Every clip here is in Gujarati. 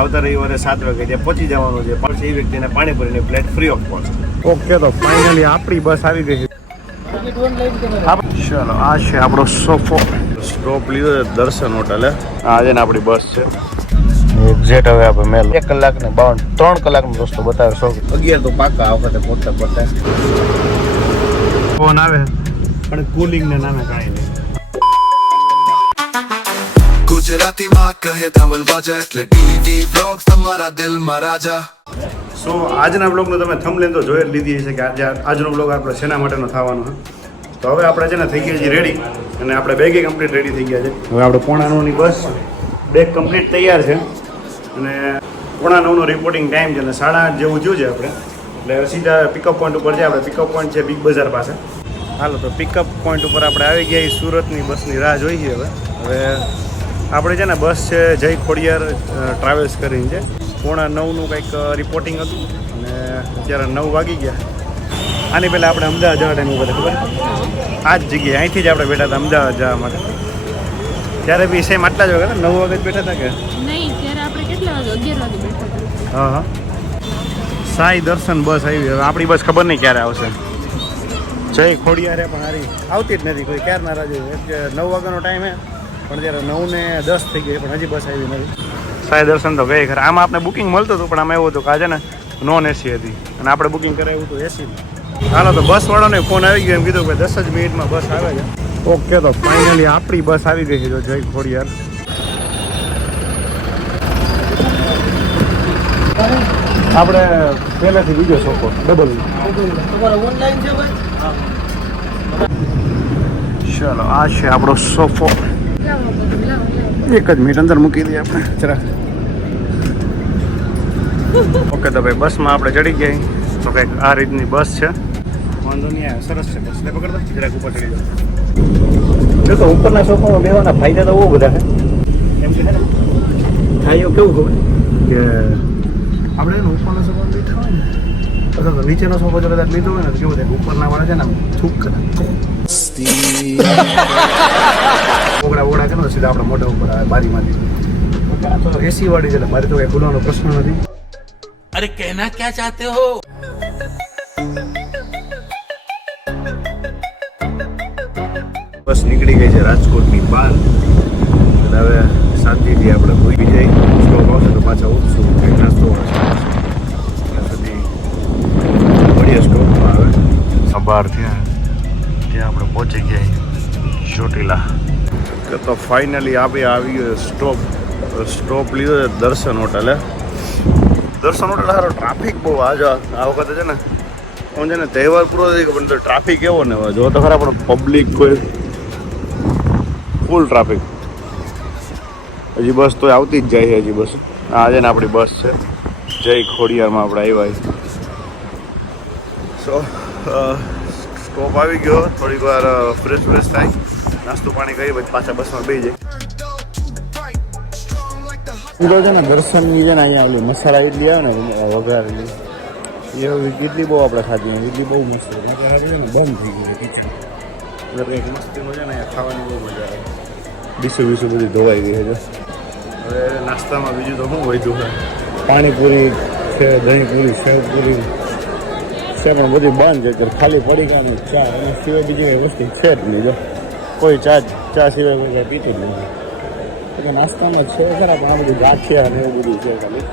આવતા રવિવારે 7 વાગે ત્યાં પહોંચી જવાનું છે. પછી એ વ્યક્તિને પાણીપુરીની plate free of cost. Okay, તો ફાઇનલી આપણી બસ આવી ગઈ છે. ચલો, આ છે આપણો સોફો. સ્ટોપ લીધો છે દર્શન હોટલે. આ છે ને આપણી બસ છે. એક્ઝેક્ટ હવે આપણે મેલ 1 કલાક ને 3 કલાકનો રસ્તો બતાવે. 11 તો પાકા આ વખતે પહોંચતા ફોન આવે પણ કુલિંગ ને નામે કાંઈ નહીં. ગુજરાતીમાં કહે ધવલ બાજા એટલે ટીવી બ્લોગ તમારા દિલમાં રાજા. સો આજના બ્લોગનું તમે થંબનેલ તો જોઈ જ લીધી છે કે આજનો બ્લોગ આપણે શેના માટેનો થવાનો છે. તો હવે આપણે છે ને થઈ ગયા છીએ રેડી અને આપણે બેગે કમ્પ્લીટ રેડી થઈ ગયા છે. હવે આપણે 8:45ની બસ બેગ કમ્પ્લીટ તૈયાર છે અને 8:45નો રિપોર્ટિંગ ટાઈમ છે અને 8:30 જેવું થયું છે આપણે. એટલે સીધા પિકઅપ પોઈન્ટ ઉપર છે. આપણે પિકઅપ પોઈન્ટ છે બિગ બજાર પાસે. હાલો, તો પિકઅપ પોઈન્ટ ઉપર આપણે આવી ગયા. સુરતની બસની રાહ જોઈ છે. હવે આપણે છે ને બસ છે જય ખોડિયાર ટ્રાવેલ્સ કરીને છે. 8:45નું કંઈક રિપોર્ટિંગ હતું અને અત્યારે 9 વાગી ગયા. આની પહેલાં આપણે અમદાવાદ જવા ટાઈમ ઉપર ખબર આ જ જગ્યાએ અહીંથી જ આપણે બેઠા હતા અમદાવાદ જવા માટે. ત્યારે બી સેમ આટલા જ વાગે 9 વાગે જ બેઠા હતા કે નહીં? ત્યારે આપણે કેટલા વાગે? 11 વાગે બેઠા હતા. હા. સાઈ દર્શન બસ આવી. હવે આપણી બસ ખબર નહીં ક્યારે આવશે. જય ખોડિયારે પણ હારી આવતી જ નથી. કોઈ ક્યારે નારાજ હોય. 9 વાગ્યાનો ટાઈમ હે પણ ત્યારે 9:10 થઈ ગઈ પણ હજી બસ આવી નથી. સાઈ દર્શન તો ગઈ ખરા. આમાં આપણે બુકિંગ મળતું હતું પણ આમાં એવું હતું કે આજે ને નોન એસી હતી અને આપણે બુકિંગ કરાવ્યું હતું એસી. હાલો, તો બસ વાળાને ફોન આવી ગયો. એમ કીધું કે 10 જ મિનિટમાં બસ આવે છે. ઓકે, તો ફાઇનલી આપણી બસ આવી ગઈ છે. જો જય ખોડિયાર. આપણે પહેલાથી બીજો સોફો ડબલ. ચલો, આ છે આપણો સોફો. એક જ મિનિટ અંદર મૂકી દઈએ આપણે જરાક. ઓકે, તો ભાઈ બસમાં આપણે ચડી ગયા. તો કંઈક આ રીતની બસ છે. વાંધો નહીં આવે, સરસ છે બસ. પકડતો જરાક ઉપર ચડી જાવ. તો ઉપરના સોફામાં બેવાના ફાયદા તો બહુ બધા છે. એમ કે થાય કેવું ખબર કે આપણે એનો ઉપરના સોફામાં બેઠા હોય ને અથવા તો નીચેનો સોફો જો કદાચ લીધો હોય ને તો કેવું થાય ઉપરના વાળા છે ને થૂક કરે. ઓગળા કરો સીધા આપણા મોઢા ઉપર આવે બારીમાંથી. તો એસી વાળી છે એટલે મારે તો કઈ ખુલવાનો પ્રશ્ન નથી. અરે કહેના ક્યાં ચાહતે હો? બસ નીકળી ગઈ છે રાજકોટની બહાર. એટલે હવે શાંતિથી આપણે કોઈ જઈ સ્ટોપ આવશે તો પાછા ઉઠશું. કંઈક નાસ્તો ત્યાં સુધી बढ़िया સ્ટોપમાં આવે સવાર ત્યાં આપણે પહોંચી ગયા ચોટીલા. તો ફાઇનલી આપણે આવી ગયો સ્ટોપ લીધો છે દર્શન હોટલે. દર્શન હોટલ સારો ટ્રાફિક બહુ આ વખતે છે ને હું છે ને તહેવાર પૂરો થઈ ગયો પણ ટ્રાફિક એવો ને જો તો ખરા પણ પબ્લિક કોઈ ફૂલ ટ્રાફિક. હજી બસ તો આવતી જ જાય છે હજી બસ. આજે ને આપણી બસ છે જય ખોડિયારમાં આપણે આવ્યા. સો સ્ટોપ આવી ગયો. થોડીક વાર ફ્રેશ થાય, નાસ્તો પાણી કરી પછી પાછા બસમાં બેસી જાય. છે ને દર્શનની છે ને અહીંયા ઓલી મસાલા ઇડલી આવે ને વઘારેલી એ ઇડલી બહુ આપણે ખાધી. ઇડલી બહુ મસ્ત છે ને બંધ થઈ ગઈ પીછું. એટલે કંઈક મસ્તીનું છે ને અહીંયા ખાવાની બહુ મજા આવે. ડીશું બધી ધોવાઈ ગઈ છે. હવે નાસ્તામાં બીજું તો શું વધ્યું છે? પાણીપુરી છે, દહીંપુરી, સેવપુરી છે પણ બધી બંધ છે. ખાલી પડી ગયા ને ચા અને સિવાય બીજી કઈ વસ્તુ છે જ નહીં. કોઈ ચા સિવાય કોઈ કંઈ પીતું જ નથી. એટલે નાસ્તામાં છે ખરા પણ આ બધું ગાંઠિયા ને એવું બધું છે ખાલી.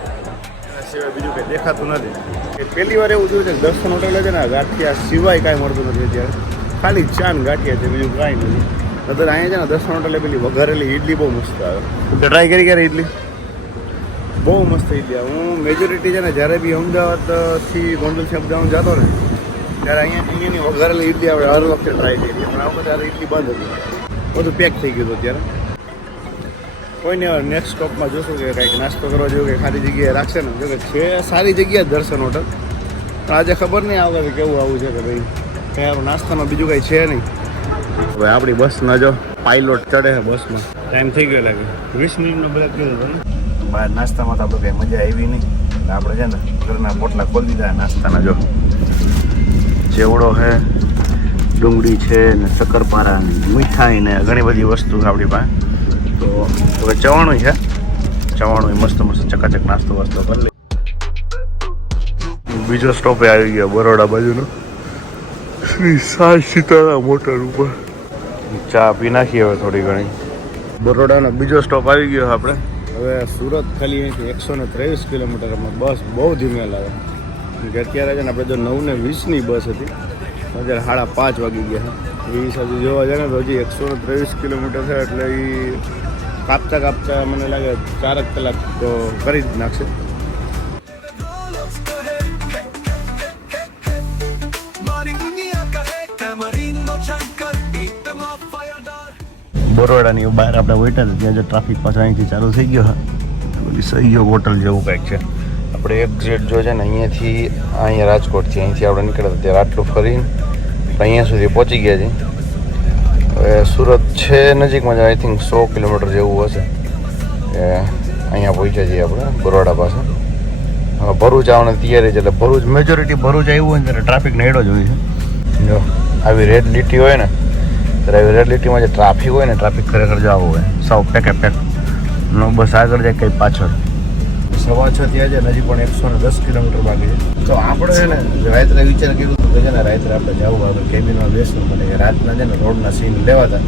એના સિવાય બીજું કંઈ દેખાતું નથી. પહેલી વાર એવું થયું છે કે દર્શન હોટલે છે ને ગાંઠિયા સિવાય કાંઈ મળતું નથી અત્યારે. ખાલી ચા ને ગાંઠિયા છે, બીજું કાંઈ નથી. અત્યારે અહીંયા છે ને દર્શન હોટલે પેલી વઘારેલી ઇડલી બહુ મસ્ત આવે. તો ટ્રાય કરી ક્યારે ઇડલી? બહુ મસ્ત ઇડલી આવે. હું મેજોરિટી છે ને જ્યારે બી અમદાવાદથી ગોંડલથી અમદાવાદ જતો ને ત્યારે અહીંયાની વઘારેલી ઇડલી આપણે હર વખતે ટ્રાય કરીએ પણ આ વખતે ઇડલી બંધ હતી. બધું પેક થઈ ગયું હતું ત્યારે. કોઈને નેક્સ્ટ સ્ટોપમાં જોશું કે કંઈક નાસ્તો કરવા જેવું કે ખાલી જગ્યાએ રાખશે ને. જો કે છે સારી જગ્યા દર્શન હોટલ પણ આજે ખબર નહીં આવે કેવું આવું છે કે ભાઈ કંઈ નાસ્તામાં બીજું કંઈ છે નહીં. હવે આપણી બસમાં જો પાયલોટ ચડે છે બસમાં. ટાઈમ થઈ ગયો લાગે 20 મિનિટનો બ્રેક કર્યો હતો ને. બહાર નાસ્તામાં તો આપણે કંઈ મજા આવી નહીં એટલે આપણે છે ને ઘરના પોટલા ખોલી દીધા નાસ્તાના. જો ચેવડો છે, ડુંગળી છે ને શક્કરપારા ને મીઠાઈ ને ઘણી બધી વસ્તુ આપણી પાસે. તો ચવાણું છે જવાનું હોય મસ્ત મસ્ત ચકાચક નાસ્તો વાસ્તો કરી લે. બીજો સ્ટોપે આવી ગયો બરોડા બાજુનો શ્રી સાઈ સીતારામ મોટર ઉપર. ચા પી નાખીએ હવે થોડી ઘણી. બરોડાનો બીજો સ્ટોપ આવી ગયો આપણે. હવે સુરત ખાલી અહીંથી 123 કિલોમીટરમાં બસ બહુ ધીમે લાગે. કે અત્યારે છે ને આપણે જો 9:20ની બસ હતી, અત્યારે 5:30 વાગી ગયા છે. એ હિસાબે જોવા જાય ને તો હજી 123 કિલોમીટર છે, એટલે એ કાપતા કાપતા મને લાગે 4 કલાક તો કરી જ નાખશે. બરોડાની બહાર આપણે વૈટા હતા ત્યાં જે ટ્રાફિક પાછો અહીંથી ચાલુ થઈ ગયો હા. ઓલી સહયોગ હોટલ જેવું કંઈક છે. આપણે એક્ઝેક્ટ જો છે ને અહીંયા રાજકોટથી અહીંથી આપણે નીકળ્યા ત્યારે આટલું ફરીને અહીંયા સુધી પહોંચી ગયા છીએ. હવે સુરત છે નજીકમાં જ, આઈ થિંક 100 કિલોમીટર જેવું હશે કે અહીંયા પહોંચ્યા છીએ આપણે બરોડા પાસે. હવે ભરૂચ આવવાની તૈયારી છે, એટલે ભરૂચ મેજોરિટી ભરૂચ આવ્યું હોય ને ત્યારે ટ્રાફિક નેડો જ હોય છે. જો આવી રેડ લીટી હોય ને ત્યારે આવી રેડ લીટીમાં જે ટ્રાફિક હોય ને, ટ્રાફિક ખરેખર જવું હોય સાવ પેકે પેક નો, બસ આગળ જાય કંઈ પાછળ. 6:15 થયા છે, હજી પણ 110 કિલોમીટર બાકી છે. તો આપણે છે ને રાત્રે વિચાર કર્યું હતું કે છે ને રાત્રે આપણે જવું આપણે કેબિનમાં બેસવું, મને રાતના છે ને રોડના સીન લેવાતા,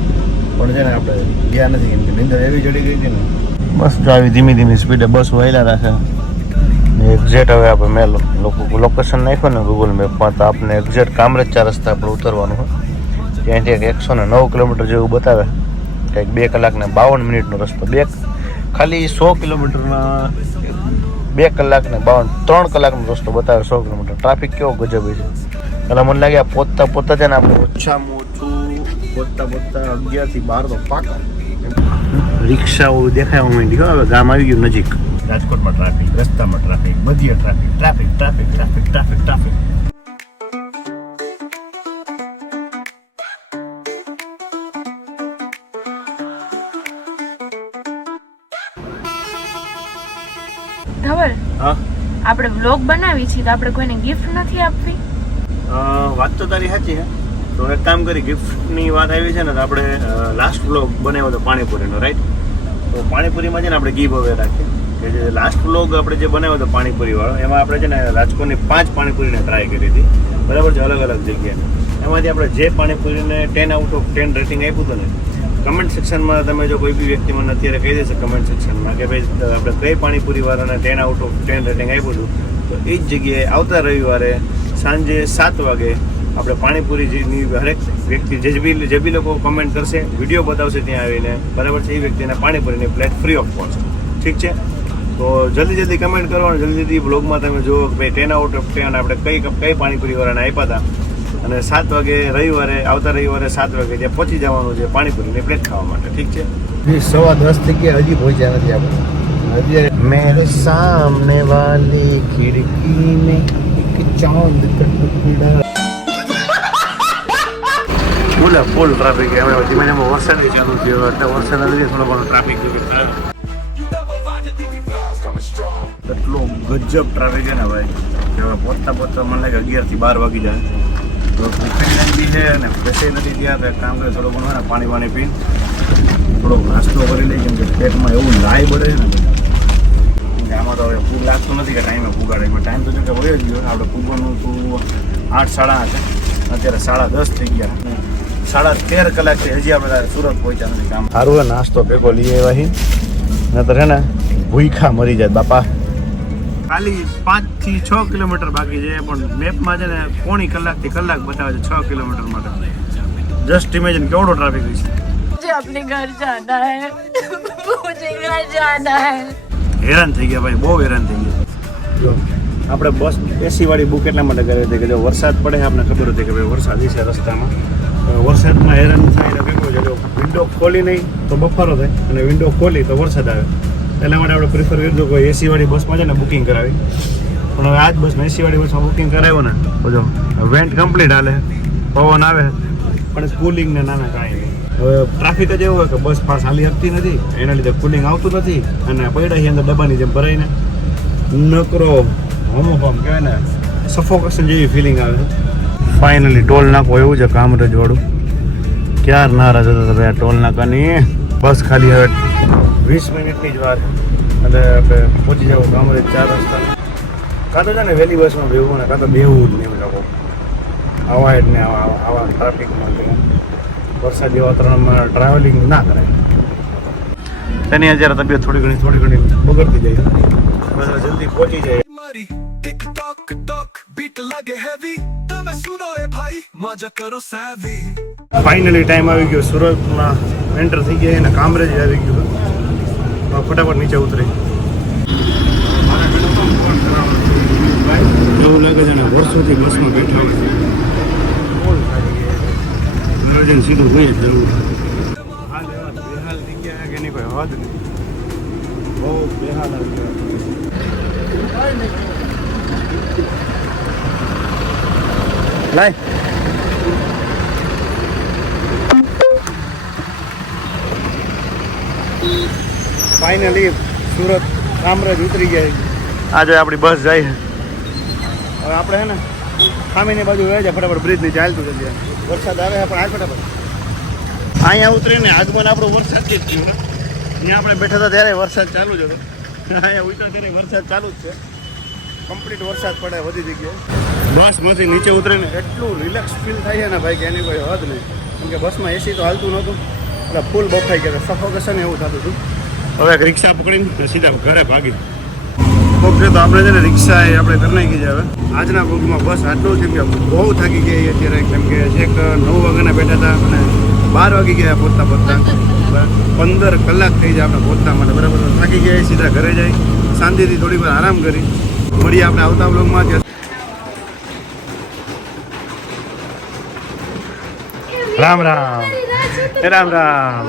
પણ છે ને આપણે ગયા નથી કેમ કે નીંદર એવી ચડી ગઈ હતી ને. બસ જો આવી ધીમી ધીમી સ્પીડે બસ વહેલા રાખે. એક્ઝેક્ટ હવે આપણે મેં લોકેશન નાખ્યું ને ગૂગલ મેપમાં, તો આપણે એક્ઝેક્ટ કામરેજ 4 રસ્તા આપણે ઉતરવાનું હોય. ત્યાંથી 109 કિલોમીટર જેવું બતાવે, કંઈક 2 કલાક ને 52 મિનિટનો રસ્તો. ખાલી 100 કિલોમીટરના 2 કલાક ને 3 કલાકનો રસ્તો બતાવે 100 કિલોમીટર. ટ્રાફિક કેવો ગજબ છે. એટલે મને લાગે આ પોતા છે ને આપણે ઓછામાં ઓછું પોતા 11 થી 12 તો પાકા. રિક્ષાઓ દેખાવા માંડી. હવે ગામ આવી ગયું નજીક. રાજકોટમાં ટ્રાફિક, રસ્તામાં ટ્રાફિક, બધીએ traffic traffic traffic traffic traffic traffic. Dhaval, હા આપણે વ્લોગ બનાવી છીએ તો આપણે કોઈને ગિફ્ટ નથી આપવી? વાત તો તારી સાચી છે. તો એક કામ કરી, ગિફ્ટની વાત આવી છે ને તો આપણે લાસ્ટ વ્લોગ બનાવ્યો હતો પાણીપુરીનો, રાઈટ? તો પાણીપુરીમાં છે ને આપણે ગીવ અવે રાખીએ કે જે લાસ્ટ વ્લોગ આપણે જે બનાવ્યો હતો પાણીપુરીવાળો, એમાં આપણે છે ને રાજકોટની 5 પાણીપુરીને ટ્રાય કરી હતી, બરાબર છે, અલગ અલગ જગ્યાએ. એમાંથી આપણે જે પાણીપુરીને 10 આઉટ ઓફ 10 રેટિંગ આપ્યું હતું ને, કમેન્ટ સેક્શનમાં તમે જો કોઈ બી વ્યક્તિ મને અત્યારે કહી દેશે કમેન્ટ સેક્શનમાં કે ભાઈ આપણે કઈ પાણીપુરીવાળાને 10 આઉટ ઓફ 10 રેટિંગ આપ્યું હતું, તો એ જ જગ્યાએ આવતા રવિવારે સાંજે 7 વાગે આપણે પાણીપુરીની હરેક વ્યક્તિ જે બી લોકો કમેન્ટ કરશે, વિડીયો બતાવશે ત્યાં આવીને, બરાબર છે, એ વ્યક્તિને પાણીપુરીની પ્લેટ ફ્રી ઓફ કોસ્ટ. ઠીક છે? તો જલ્દી કરવાનું, જલ્દી બ્લોગમાં તમે જુઓ કે ભાઈ 10 આઉટ ઓફ 10 આપણે કઈ પાણીપુરીવાળાને આપ્યા હતા. અને 7 વાગે આવતા રવિવારે 7 વાગે ત્યાં પહોંચી જવાનું છે પાણીપુરીની પ્લેટ ખાવા માટે. ઠીક છે? 10:15 થઈ ગયા, હજી પહોંચ્યા નથી આપણે. મેરે સામને વાલી ખિડકી મેં એક ચાંદ કા ટુકડા. Full traffic. હવે ધીમે ધીમે વરસાદ ચાલુ થયો, એટલે વરસાદના લીધે થોડો ઘણો ટ્રાફિક એટલો ગજબ ટ્રાફિક છે ને ભાઈ કે હવે પહોંચતા મને લાગે 11 થી 12 વાગી જાય. તો ટિફિન બી છે ને બેસે નથી ત્યાં, તો એક કામ કરે થોડું ઘણું ને પાણી પી થોડોક નાસ્તો કરી લઈ, કેમ કે પેટમાં એવું લાઈ પડે છે ને આમાં તો હવે પૂગ લાગતું નથી કે ટાઈમે પુગાડે. ટાઈમ તો જો કે હોય જ ગયો. આપણે પૂગવાનું હતું 8:30 છે, અત્યારે 10:30 થઈ ગયા. 13.5 કલાકથી હજી આપણે સુરત પહોંચ્યા નથી. કામ સારું નાસ્તો ભેગો લઈ આવ્યા છીએ, નતર હે ને ભૂખા મરી જાય બાપા. ખાલી 5 થી 6 કિલોમીટર બાકી છે, પણ મેપમાં છે ને પોણી કલાકથી કલાક બતાવે છે 6 કિલોમીટર માટે. જસ્ટ ઇમેજિન કેવડો ટ્રાફિક છે. मुझे अपने घर जाना है, मुझे घर जाना है. હેરાન થઈ ગયા ભાઈ, બહુ હેરાન થઈ ગયા. જો આપણે બસ એસી વાળી બુક એટલા માટે કરી હતી કે જો વરસાદ પડે, આપણને ખબર હતી કે ભાઈ વરસાદ છે રસ્તામાં, વરસાદમાં હેરાન થાય એટલે ભેગું છે. જો વિન્ડો ખોલી નહીં તો બફારો થાય, અને વિન્ડો ખોલી તો વરસાદ આવે. એટલા માટે આપણે પ્રિફર કર્યું કોઈ એસી વાળી બસમાં છે ને બુકિંગ કરાવી. પણ હવે આ જ બસમાં એસી વાળી બસમાં બુકિંગ કરાવ્યો ને તો જો વેન્ટ કમ્પ્લીટ હાલે, પવન આવે, પણ કુલિંગ ને નાના કાંઈ નહીં. હવે ટ્રાફિક જ એવું હોય કે બસ પાસ હાલી શકતી નથી, એના લીધે કુલિંગ આવતું નથી, અને પડ્યા છે અંદર ડબ્બાની જેમ ભરાઈને નકરો હોમોફોમ કહેવાય ને, સફોકેશન જેવી ફિલિંગ આવે. ફાઇનલી ટોલ નાકો એવું છે કામરેજ વાળું. ક્યાર નારાજ હતા ભાઈ આ ટોલ નાકાની. બસ ખાલી હવે 20 મિનિટની જ વાર. એટલે આપણે પહોંચી જવું કામરેજ 4 રસ્તા. કાં તો છે ને વહેલી બસમાં બેવું ને કાં તો બેવું જ નહીં એ લોકો આવા જ ને આવા ટ્રાફિકમાં વરસાદી વાતાવરણમાં ટ્રાવેલિંગ ના કરાય. તેની અત્યારે તબિયત થોડી ઘણી બગડતી જાય એટલે જલ્દી પહોંચી જાય. મારી ટિકટોક ટોક બીટ લાગે હેવી તમે સુનો એ ભાઈ મજા કરો સેવી. ફાઇનલી ટાઈમ આવી ગયો સુરતમાં એન્ટર થઈ ગયા અને કામરેજ આવી ગયું. હવે ફટાફટ નીચે ઉતરી. એવું લાગે છે ને વર્ષોથી બસમાં બેઠા હોય સીધું હોય જ જવું. બેહાલ થઈ ગયા કે નહીં કોઈ હદ નહીં. બહુ બેહાલ આવી ગયા. લાય ફાઇનલી સુરત કામરેજ ઉતરી ગયા. આજે આપણી બસ જાય છે. હવે આપણે હે ને ખામીની બાજુ વહી જાય ફટાફટ બ્રિજ નીચે હાલતું જઈએ. વરસાદ આવે પણ આ ફટાફટ અહીંયા ઉતરીને આગમન આપણું વરસાદ જ થયું ને. અહીંયા આપણે બેઠા હતા ત્યારે વરસાદ ચાલુ જ હતો. અહીંયા ઉતર્યા ત્યારે વરસાદ ચાલુ જ છે. કમ્પ્લીટ વરસાદ પડે બધી જગ્યાએ. બસમાંથી નીચે ઉતરીને એટલું રિલેક્સ ફીલ થાય છે ને ભાઈ કે એની કોઈ હદ નહીં. કેમ કે બસમાં એસી તો હાલતું નહોતું એટલે ફૂલ બફાઈ ગયા સફોકેશન એવું થતું હતું. હવે એક રિક્ષા પકડીને સીધા ઘરે ભાગી. ઓકે તો આપણે છે ને રિક્ષા એ આપણે કરી નાખી છે. હવે આજના ભોગમાં બસ આટલું છે કે બહુ થાકી ગઈ અત્યારે. કેમ કે એક 9 વાગ્યાના બેઠા હતા અને 12 વાગી ગયા પહોંચતા 15 કલાક થઈ જાય આપણે પહોંચતા માટે. બરાબર થાકી ગયા સીધા ઘરે જાય શાંતિથી થોડી વાર આરામ કરી મળીએ આપણે આવતા બ્લોગમાં. રામ રામ રામ રામ.